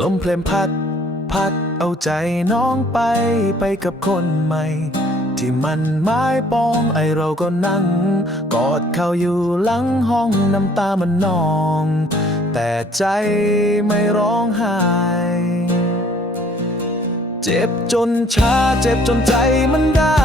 ลมเพลมพัด พัดเอาใจน้องไปไปกับคนใหม่ ที่มันไม้ปองไอเราก็นั่ง กอดเขาอยู่หลังห้องน้ำตามันนอง แต่ใจไม่ร้องไห้เจ็บจนชาเจ็บจนใจมันด้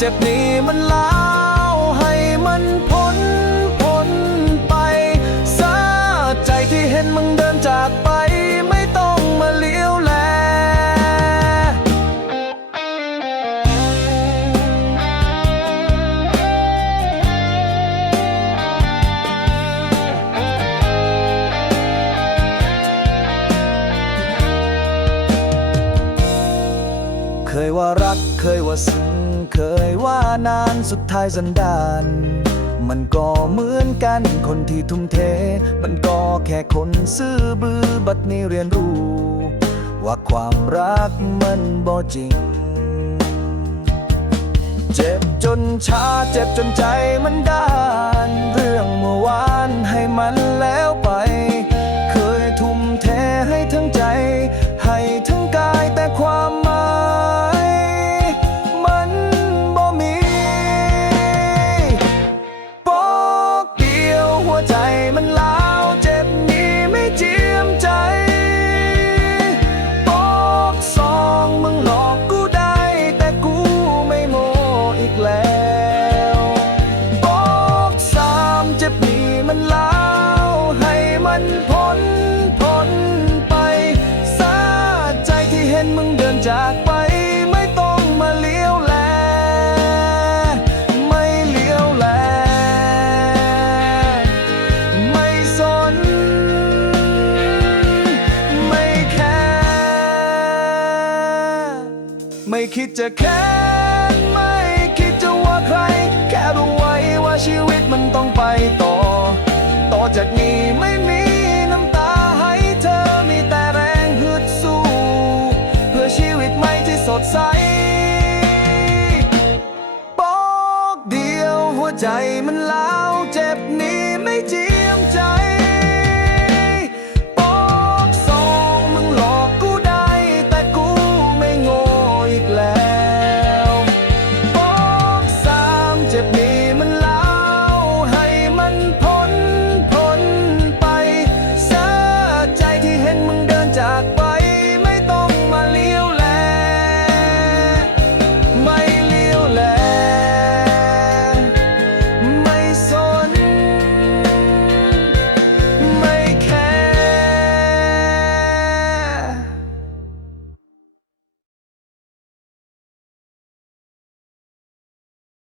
เจ็บนี้มันลาวให้มันพ้นพ้นไปสาใจที่เห็นมึงเดินจากไป ว่ารักเคยว่าซึ้งเคยว่านานสุดท้ายสันดานมันก็เหมือนกันคนที่ทุ่มเท มันก็แค่คนซื่อบือบัดนี้เรียนรู้ ว่าความรักมันบ่จริง เจ็บจนชาเจ็บจนใจมันด้าน เรื่องเมื่อวานให้มัน มันพ้นพ้นไปสาใจที่เห็นมึงเดินจากไป ไม่ต้องมาเลี้ยวแล ไม่เลี้ยวแล ไม่สน ไม่แค่ไม่คิดจะแค้นไม่คิดจะว่าใคร แค่รู้ไว้ว่าชีวิตมันต้องไปต่อ ต่อจากนี้ไม่มี ใส บอกเดียวหัวใจมันล้าวเจ็บนี้ไม่จริง